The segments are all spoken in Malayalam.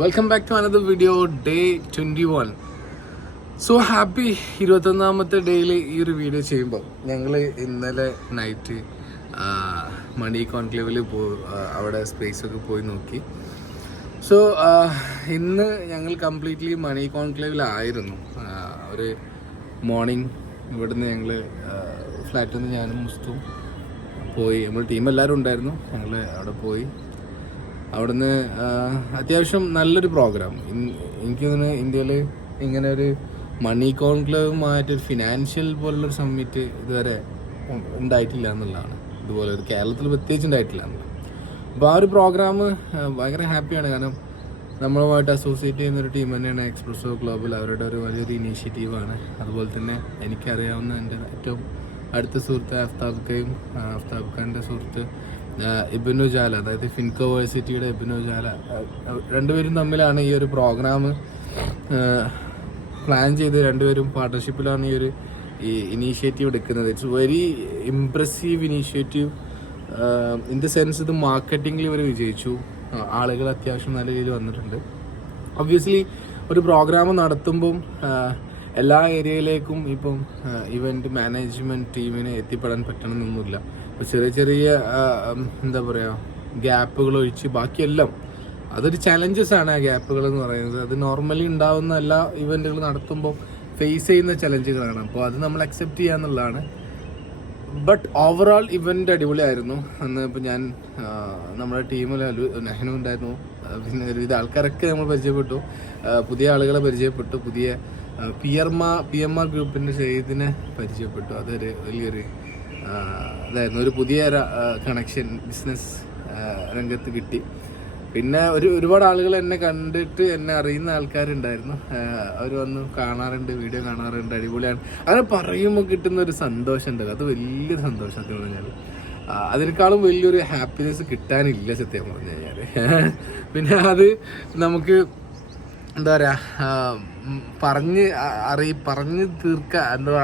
Welcome back to another video. Day 21. So happy 21ാമത്തെ ഡേയിൽ ഈ ഒരു വീഡിയോ ചെയ്യുമ്പോൾ ഞങ്ങൾ ഇന്നലെ നൈറ്റ് മണി കോൺക്ലേവിൽ അവിടെ സ്പേസൊക്കെ പോയി നോക്കി. സോ ഇന്ന് ഞങ്ങൾ കംപ്ലീറ്റ്ലി മണി കോൺക്ലേവിലായിരുന്നു. ഒരു മോർണിംഗ് ഇവിടുന്ന് ഞങ്ങൾ ഫ്ലാറ്റിൽ നിന്ന് ഞാനും മുസ്തും പോയി. നമ്മൾ ടീം എല്ലാവരും ഉണ്ടായിരുന്നു. ഞങ്ങൾ അവിടെ പോയി. അവിടുന്ന് അത്യാവശ്യം നല്ലൊരു പ്രോഗ്രാം. എനിക്ക് തോന്നുന്നു ഇന്ത്യയിൽ ഇങ്ങനെ ഒരു മണി കോൺക്ലേവുമായിട്ടൊരു ഫിനാൻഷ്യൽ പോലുള്ളൊരു സമ്മിറ്റ് ഇതുവരെ ഉണ്ടായിട്ടില്ല എന്നുള്ളതാണ്. ഇതുപോലെ ഒരു കേരളത്തിൽ പ്രത്യേകിച്ച് ഉണ്ടായിട്ടില്ല എന്നുള്ളത്. അപ്പോൾ ആ ഒരു പ്രോഗ്രാം ഭയങ്കര ഹാപ്പിയാണ്. കാരണം നമ്മളുമായിട്ട് അസോസിയേറ്റ് ചെയ്യുന്നൊരു ടീം തന്നെയാണ് എക്സ്പ്രസോ ഗ്ലോബൽ. അവരുടെ ഒരു വലിയൊരു ഇനീഷ്യേറ്റീവാണ്. അതുപോലെ തന്നെ എനിക്കറിയാവുന്ന എൻ്റെ ഏറ്റവും അടുത്ത സുഹൃത്ത് അഫ്താബ് ഖാൻ്റെ സുഹൃത്ത് ഇബ്നു ജാല, അതായത് ഫിൻകോ യൂണിവേഴ്സിറ്റിയുടെ ഇബ്നു ജാല, രണ്ടുപേരും തമ്മിലാണ് ഈ ഒരു പ്രോഗ്രാം പ്ലാൻ ചെയ്ത് രണ്ടുപേരും പാർട്ട്ണർഷിപ്പിലാണ് ഈ ഇനീഷ്യേറ്റീവ് എടുക്കുന്നത്. It's very impressive initiative in the sense ഇത് മാർക്കറ്റിംഗിൽ ഇവർ വിജയിച്ചു. ആളുകൾ അത്യാവശ്യം നല്ല രീതിയിൽ വന്നിട്ടുണ്ട്. ഒബ്വിയസ്ലി ഒരു പ്രോഗ്രാം നടത്തുമ്പം എല്ലാ ഏരിയയിലേക്കും ഇപ്പം ഇവന്റ് മാനേജ്മെന്റ് ടീമിന് എത്തിപ്പെടാൻ പറ്റണമെന്നൊന്നുമില്ല. ഇപ്പോൾ ചെറിയ ചെറിയ എന്താ പറയുക ഗ്യാപ്പുകൾ ഒഴിച്ച് ബാക്കിയെല്ലാം അതൊരു ചലഞ്ചസ് ആണ്. ആ ഗ്യാപ്പുകൾ എന്ന് പറയുന്നത് അത് നോർമലി ഉണ്ടാവുന്ന എല്ലാ ഇവന്റുകൾ നടത്തുമ്പോൾ ഫേസ് ചെയ്യുന്ന ചലഞ്ചുകളാണ്. അപ്പോൾ അത് നമ്മൾ അക്സെപ്റ്റ് ചെയ്യാന്നുള്ളതാണ്. ബട്ട് ഓവറോൾ ഇവന്റ് അടിപൊളിയായിരുന്നു. അന്ന് ഇപ്പോൾ ഞാൻ നമ്മുടെ ടീമിൽ നെഹ്നു ഉണ്ടായിരുന്നു. പിന്നെ ഒരുവിധ ആൾക്കാരൊക്കെ നമ്മൾ പരിചയപ്പെട്ടു. പുതിയ ആളുകളെ പരിചയപ്പെട്ടു. പുതിയ പി എം ആർ ഗ്രൂപ്പിൻ്റെ ഷെയ്ദിനെ പരിചയപ്പെട്ടു. അതൊരു വലിയൊരു ഇതായിരുന്നു. ഒരു പുതിയ കണക്ഷൻ ബിസിനസ് രംഗത്ത് കിട്ടി. പിന്നെ ഒരുപാട് ആളുകൾ എന്നെ കണ്ടിട്ട് എന്നെ അറിയുന്ന ആൾക്കാരുണ്ടായിരുന്നു. അവർ വന്ന് കാണാറുണ്ട്, വീഡിയോ കാണാറുണ്ട്. അടിപൊളിയാണ്. അങ്ങനെ പറയുമ്പോൾ കിട്ടുന്ന ഒരു സന്തോഷം ഉണ്ട്. അത് വലിയ സന്തോഷം സത്യം പറഞ്ഞാൽ. അതിനേക്കാളും വലിയൊരു ഹാപ്പിനെസ് കിട്ടാനില്ല സത്യം പറഞ്ഞു കഴിഞ്ഞാൽ. പിന്നെ അത് നമുക്ക് എന്താ പറയുക പറഞ്ഞ്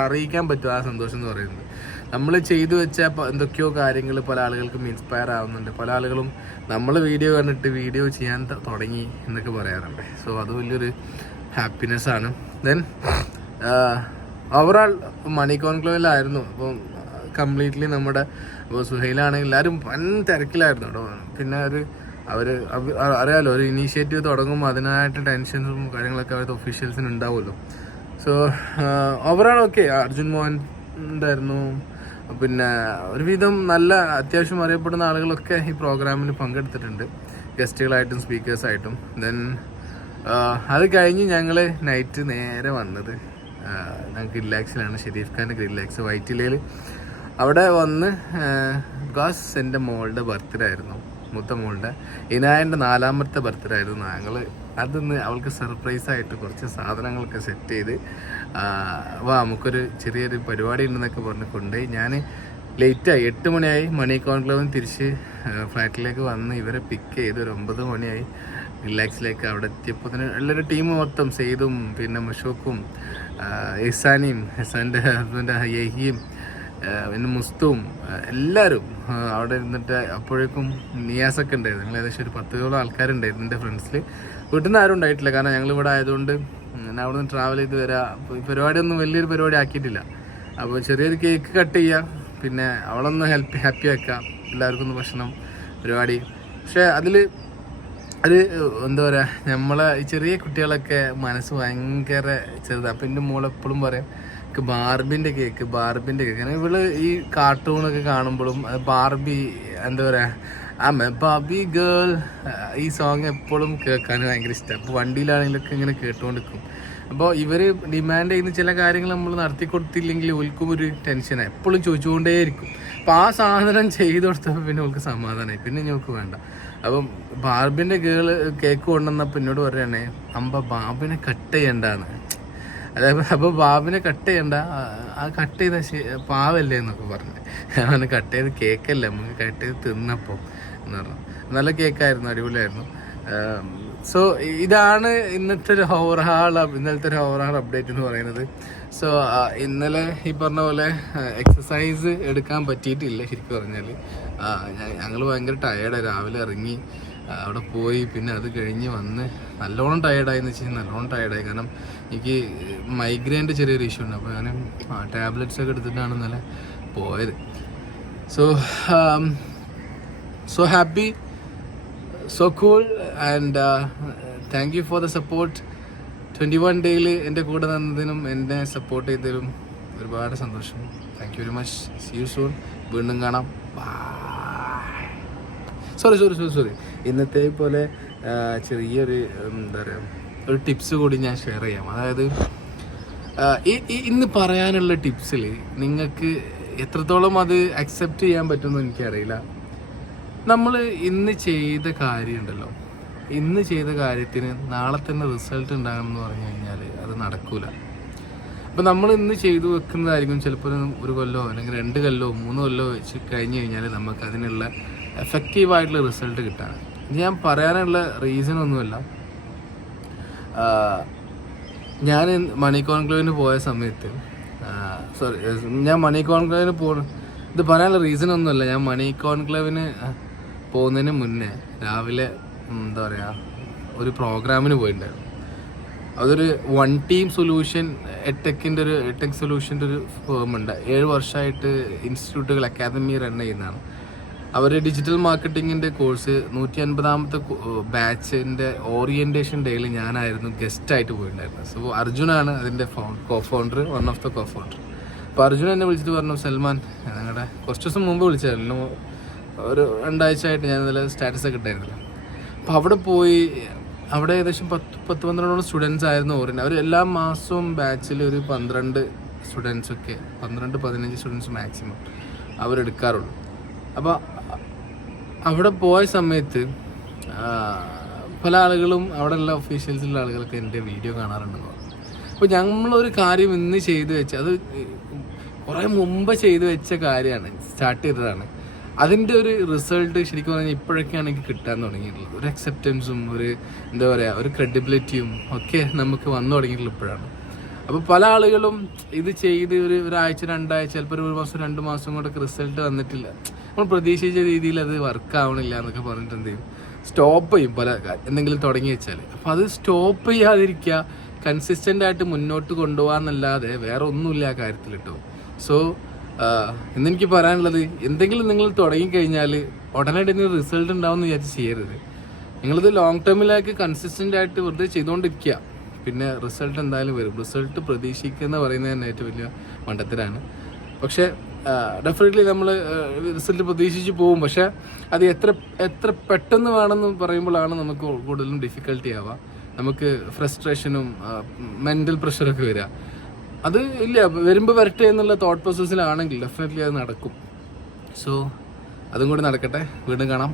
അറിയിക്കാൻ പറ്റും ആ സന്തോഷം എന്ന് പറയുന്നത്. നമ്മൾ ചെയ്തു വെച്ച എന്തൊക്കെയോ കാര്യങ്ങൾ പല ആളുകൾക്കും ഇൻസ്പയർ ആവുന്നുണ്ട്. പല ആളുകളും നമ്മൾ വീഡിയോ കണ്ടിട്ട് വീഡിയോ ചെയ്യാൻ തുടങ്ങി എന്നൊക്കെ പറയാറുണ്ട്. സോ അത് വലിയൊരു ഹാപ്പിനെസ് ആണ്. ദെൻ ഓവറോൾ മണി കോൺക്ലേവിലായിരുന്നു. അപ്പം കംപ്ലീറ്റ്ലി നമ്മുടെ ഇപ്പോൾ സുഹൈലാണെങ്കിൽ എല്ലാവരും വൻ തിരക്കിലായിരുന്നു കേട്ടോ. പിന്നെ അറിയാലോ ഒരു ഇനീഷ്യേറ്റീവ് തുടങ്ങുമ്പോൾ അതിനായിട്ട് ടെൻഷൻസും കാര്യങ്ങളൊക്കെ അവരുടെ ഒഫീഷ്യൽസിന് ഉണ്ടാവുമല്ലോ. So overall okay. Arjun Mohan ഉണ്ടായിരുന്നു. പിന്നെ ഒരുവിധം നല്ല അത്യാവശ്യം അറിയപ്പെടുന്ന ആളുകളൊക്കെ ഈ പ്രോഗ്രാമിൽ പങ്കെടുത്തിട്ടുണ്ട്, ഗസ്റ്റുകളായിട്ടും സ്പീക്കേഴ്സായിട്ടും. ദെൻ അത് കഴിഞ്ഞ് ഞങ്ങൾ നൈറ്റ് നേരെ വന്നത് ഞങ്ങൾക്ക് ഗ്രില്ലാക്സിലാണ്. ഷെരീഫ് ഖാൻ്റെ ഗ്രില്ലാക്സ് വൈറ്റിലയിൽ. അവിടെ വന്ന് ബിക്കോസ് എൻ്റെ മോളുടെ ബർത്ത്ഡേ ആയിരുന്നു, മൂത്ത മോളുടെ ഇനായൻ്റെ 4ാമത്തെ ബർത്ത്ഡേ ആയിരുന്നു. ഞങ്ങൾ അതിന്ന് അവൾക്ക് സർപ്രൈസായിട്ട് കുറച്ച് സാധനങ്ങളൊക്കെ സെറ്റ് ചെയ്ത് നമുക്കൊരു ചെറിയൊരു പരിപാടി ഉണ്ടെന്നൊക്കെ പറഞ്ഞ് കൊണ്ടുപോയി. ഞാൻ ലേറ്റായി, 8 മണിയായി. മണി കോൺക്ലേവിൽ തിരിച്ച് ഫ്ലാറ്റിലേക്ക് വന്ന് ഇവരെ പിക്ക് ചെയ്ത് ഒരു 9 മണിയായി റിലാക്സിലേക്ക്. അവിടെ എത്തിയപ്പോൾ തന്നെ എല്ലാവരും ടീം മൊത്തം സെയ്തും പിന്നെ മഷൂക്കും ഹസാൻ്റെ ഹസ്ബൻഡ് യഹിയും പിന്നെ മുസ്തും എല്ലാവരും അവിടെ ഇരുന്നിട്ട് അപ്പോഴേക്കും നിയാസൊക്കെ ഉണ്ടായിരുന്നു. ഞങ്ങൾ ഏകദേശം ഒരു 10ഓളം ആൾക്കാരുണ്ടായിരുന്നു എൻ്റെ ഫ്രണ്ട്സിൽ. വീട്ടിൽ നിന്ന് ആരും ഉണ്ടായിട്ടില്ല. കാരണം ഞങ്ങളിവിടെ ആയതുകൊണ്ട് അവിടെ നിന്ന് ട്രാവൽ ചെയ്ത് വരാം. അപ്പോൾ ഈ പരിപാടിയൊന്നും വലിയൊരു പരിപാടി ആക്കിയിട്ടില്ല. അപ്പോൾ ചെറിയൊരു കേക്ക് കട്ട് ചെയ്യാം, പിന്നെ അവളൊന്ന് ഹാപ്പി ആക്കാം, എല്ലാവർക്കും ഒന്ന് ഭക്ഷണം പരിപാടി. പക്ഷേ അതിൽ എന്താ പറയുക, നമ്മളെ ഈ ചെറിയ കുട്ടികളൊക്കെ മനസ്സ് ഭയങ്കര ചെറുതാണ്. അപ്പം എൻ്റെ മോളെപ്പോഴും പറയാം ബാർബിൻ്റെ കേക്ക്. കാരണം ഇവള് ഈ കാർട്ടൂണൊക്കെ കാണുമ്പോഴും ബാർബി എന്താ പറയുക ബാബി ഗേൾ ഈ സോങ് എപ്പോഴും കേൾക്കാൻ ഭയങ്കര ഇഷ്ടമാണ്. അപ്പോൾ വണ്ടിയിലാണെങ്കിലൊക്കെ ഇങ്ങനെ കേട്ടുകൊണ്ടിരിക്കും. അപ്പോൾ ഇവർ ഡിമാൻഡ് ചെയ്യുന്ന ചില കാര്യങ്ങൾ നമ്മൾ നടത്തി കൊടുത്തില്ലെങ്കിൽ ഓൽക്കും ഒരു ടെൻഷനാണ്, എപ്പോഴും ചോദിച്ചുകൊണ്ടേയിരിക്കും. അപ്പോൾ ആ സാധനം ചെയ്ത് കൊടുത്തപ്പോൾ പിന്നെ ഓൾക്ക് സമാധാനമായി, പിന്നെ ഞങ്ങൾക്ക് വേണ്ട. അപ്പം ബാർബിൻ്റെ കേക്ക് കൊണ്ടുവന്നപ്പോൾ എന്നോട് പറയുകയാണേ ബാബിനെ കട്ട് ചെയ്യണ്ടാന്ന്. അതായത് അപ്പോൾ ബാബിനെ കട്ട് ചെയ്യണ്ട, ആ കട്ട് ചെയ്ത പാവല്ലേ എന്നൊക്കെ പറഞ്ഞു. അവന് കട്ട് ചെയ്ത് കേക്കല്ലേ, നമുക്ക് കട്ട് ചെയ്ത് തിന്നപ്പോൾ എന്ന് പറഞ്ഞു. നല്ല കേക്കായിരുന്നു, അടിപൊളിയായിരുന്നു. സോ ഇതാണ് ഇന്നത്തെ ഒരു ഓവറാൾ അപ്ഡേറ്റ് എന്ന് പറയുന്നത്. സോ ഇന്നലെ ഈ പറഞ്ഞ പോലെ എക്സസൈസ് എടുക്കാൻ പറ്റിയിട്ടില്ല ശരിക്കും പറഞ്ഞാൽ. ഞങ്ങൾ ഭയങ്കര ടയേർഡായി. രാവിലെ ഇറങ്ങി അവിടെ പോയി പിന്നെ അത് കഴിഞ്ഞ് വന്ന് നല്ലോണം ടയേർഡായെന്ന് വെച്ച് കഴിഞ്ഞാൽ നല്ലോണം ടയേർഡായി. കാരണം എനിക്ക് മൈഗ്രെയിൻ്റെ ചെറിയൊരു ഇഷ്യൂ ഉണ്ട്. അപ്പോൾ ഞാൻ ടാബ്ലറ്റ്സ് ഒക്കെ എടുത്തിട്ടാണ് ഇന്നലെ പോയത്. So happy, so cool and thank you for the support. 21 ഡേയിൽ എൻ്റെ കൂടെ നിന്നതിനും എന്നെ സപ്പോർട്ട് ചെയ്തതിലും ഒരുപാട് സന്തോഷം. Thank you very much. See you soon. വീണ്ടും കാണാം. സോറി ഇന്നത്തെ പോലെ ചെറിയൊരു എന്താ പറയുക ഒരു ടിപ്സ് കൂടി ഞാൻ ഷെയർ ചെയ്യാം. അതായത് ഇന്ന് പറയാനുള്ള ടിപ്സിൽ നിങ്ങൾക്ക് എത്രത്തോളം അത് അക്സെപ്റ്റ് ചെയ്യാൻ പറ്റുമെന്ന് എനിക്കറിയില്ല. നമ്മൾ ഇന്ന് ചെയ്ത കാര്യമുണ്ടല്ലോ, ഇന്ന് ചെയ്ത കാര്യത്തിന് നാളെ തന്നെ റിസൾട്ട് ഉണ്ടാകണമെന്ന് പറഞ്ഞു കഴിഞ്ഞാൽ അത് നടക്കൂല. അപ്പം നമ്മൾ ഇന്ന് ചെയ്തു വെക്കുന്നതായിരിക്കും ചിലപ്പോൾ ഒരു കൊല്ലോ അല്ലെങ്കിൽ 2 കൊല്ലോ 3 കൊല്ലോ വെച്ച് കഴിഞ്ഞ് കഴിഞ്ഞാൽ നമുക്ക് അതിനുള്ള എഫക്റ്റീവായിട്ടുള്ള റിസൾട്ട് കിട്ടാൻ. ഞാൻ പറയാനുള്ള റീസൺ ഒന്നുമല്ല, ഞാൻ മണി കോൺക്ലേവിന് പോയ സമയത്ത് ഞാൻ മണി കോൺക്ലേവിന് ഇത് പറയാനുള്ള റീസൺ ഒന്നുമല്ല. ഞാൻ മണി കോൺക്ലേവിന് പോകുന്നതിന് മുന്നേ രാവിലെ എന്താ പറയുക ഒരു പ്രോഗ്രാമിന് പോയിട്ടുണ്ടായിരുന്നു. അതൊരു 1 ടീം സൊല്യൂഷൻ എടെക് സൊല്യൂഷൻ്റെ ഒരു ഫേമുണ്ട്. 7 വർഷമായിട്ട് ഇൻസ്റ്റിറ്റ്യൂട്ടുകൾ അക്കാദമി റൺ ചെയ്യുന്നതാണ്. അവർ ഡിജിറ്റൽ മാർക്കറ്റിങ്ങിൻ്റെ കോഴ്സ് 150ാമത്തെ ബാച്ചിൻ്റെ ഓറിയൻറ്റേഷൻ ഡേയിൽ ഞാനായിരുന്നു ഗസ്റ്റായിട്ട് പോയിട്ടുണ്ടായിരുന്നത്. സോ അർജുനാണ് അതിൻ്റെ cofounder, one of the cofounder. അപ്പോൾ അർജുൻ എന്നെ വിളിച്ചിട്ട് പറഞ്ഞു, സൽമാൻ ഞങ്ങളുടെ കുറച്ച് ദിവസം മുമ്പ് വിളിച്ചായിരുന്നു, ഒരു 2 ആഴ്ചയായിട്ട് ഞാൻ ഇന്നലെ സ്റ്റാറ്റസൊക്കെ ഇട്ടായിരുന്നില്ല. അപ്പോൾ അവിടെ പോയി അവിടെ ഏകദേശം 10-12 സ്റ്റുഡൻസ് ആയിരുന്നു ഓറിയൻ്റ്. അവർ എല്ലാ മാസവും ബാച്ചിൽ ഒരു 12 സ്റ്റുഡൻസൊക്കെ 12-15 സ്റ്റുഡൻസ് മാക്സിമം അവരെടുക്കാറുള്ളൂ. അപ്പോൾ അവിടെ പോയ സമയത്ത് പല ആളുകളും അവിടെയുള്ള ഒഫീഷ്യൽസിലുള്ള ആളുകളൊക്കെ എൻ്റെ വീഡിയോ കാണാറുണ്ടെന്ന് പറഞ്ഞു. അപ്പോൾ ഞങ്ങളൊരു കാര്യം ഇന്ന് ചെയ്തു വെച്ച്, അത് കുറേ മുമ്പ് ചെയ്തു വെച്ച കാര്യമാണ്, സ്റ്റാർട്ട് ചെയ്തതാണ്. അതിൻ്റെ ഒരു റിസൾട്ട് ശരിക്കും പറഞ്ഞാൽ ഇപ്പോഴൊക്കെയാണ് എനിക്ക് കിട്ടാൻ തുടങ്ങിയിട്ടുള്ളത്. ഒരു അക്സെപ്റ്റൻസും ഒരു എന്താ പറയുക ഒരു ക്രെഡിബിലിറ്റിയും ഒക്കെ നമുക്ക് വന്നു തുടങ്ങിയിട്ടുള്ള ഇപ്പോഴാണ്. അപ്പോൾ പല ആളുകളും ഇത് ചെയ്ത് ഒരാഴ്ച 2 ആഴ്ച ചിലപ്പോൾ 1 മാസം 2 മാസം കൊണ്ടൊക്കെ റിസൾട്ട് വന്നിട്ടില്ല, നമ്മൾ പ്രതീക്ഷിച്ച രീതിയിൽ അത് വർക്ക് ആവണില്ല എന്നൊക്കെ പറഞ്ഞിട്ട് എന്ത് ചെയ്യും, സ്റ്റോപ്പ് ചെയ്യും എന്തെങ്കിലും തുടങ്ങി വെച്ചാൽ. അപ്പോൾ അത് സ്റ്റോപ്പ് ചെയ്യാതിരിക്കുക, കൺസിസ്റ്റൻ്റ് ആയിട്ട് മുന്നോട്ട് കൊണ്ടുപോകാമെന്നല്ലാതെ വേറെ ഒന്നുമില്ല ആ കാര്യത്തിൽ കേട്ടോ. സോ ഇന്നെനിക്ക് പറയാനുള്ളത്, എന്തെങ്കിലും നിങ്ങൾ തുടങ്ങിക്കഴിഞ്ഞാൽ ഉടനടി റിസൾട്ട് ഉണ്ടാവുമെന്ന് വിചാരിച്ച് ചെയ്യരുത്. നിങ്ങളിത് ലോങ് ടേമിലേക്ക് കൺസിസ്റ്റൻ്റ് ആയിട്ട് വെറുതെ ചെയ്തുകൊണ്ടിരിക്കുക, പിന്നെ റിസൾട്ട് എന്തായാലും വരും. റിസൾട്ട് പ്രതീക്ഷിക്കുക എന്ന് പറയുന്നത് തന്നെ ഏറ്റവും വലിയ മണ്ടത്തരാണ്. പക്ഷേ ഡെഫിനറ്റ്ലി നമ്മൾ റിസൾട്ട് പ്രതീക്ഷിച്ച് പോകും. പക്ഷേ അത് എത്ര പെട്ടെന്ന് വേണമെന്ന് പറയുമ്പോഴാണ് നമുക്ക് കൂടുതലും ഡിഫിക്കൽട്ടി ആവുക. നമുക്ക് ഫ്രസ്ട്രേഷനും മെൻ്റൽ പ്രഷറൊക്കെ വരിക. അത് ഇല്ല, വരുമ്പോൾ വരട്ടെ എന്നുള്ള തോട്ട് പ്രോസസ്സിലാണെങ്കിൽ ഡെഫിനറ്റ്ലി അത് നടക്കും. സോ അതും കൂടി നടക്കട്ടെ. വീണ്ടും കാണാം.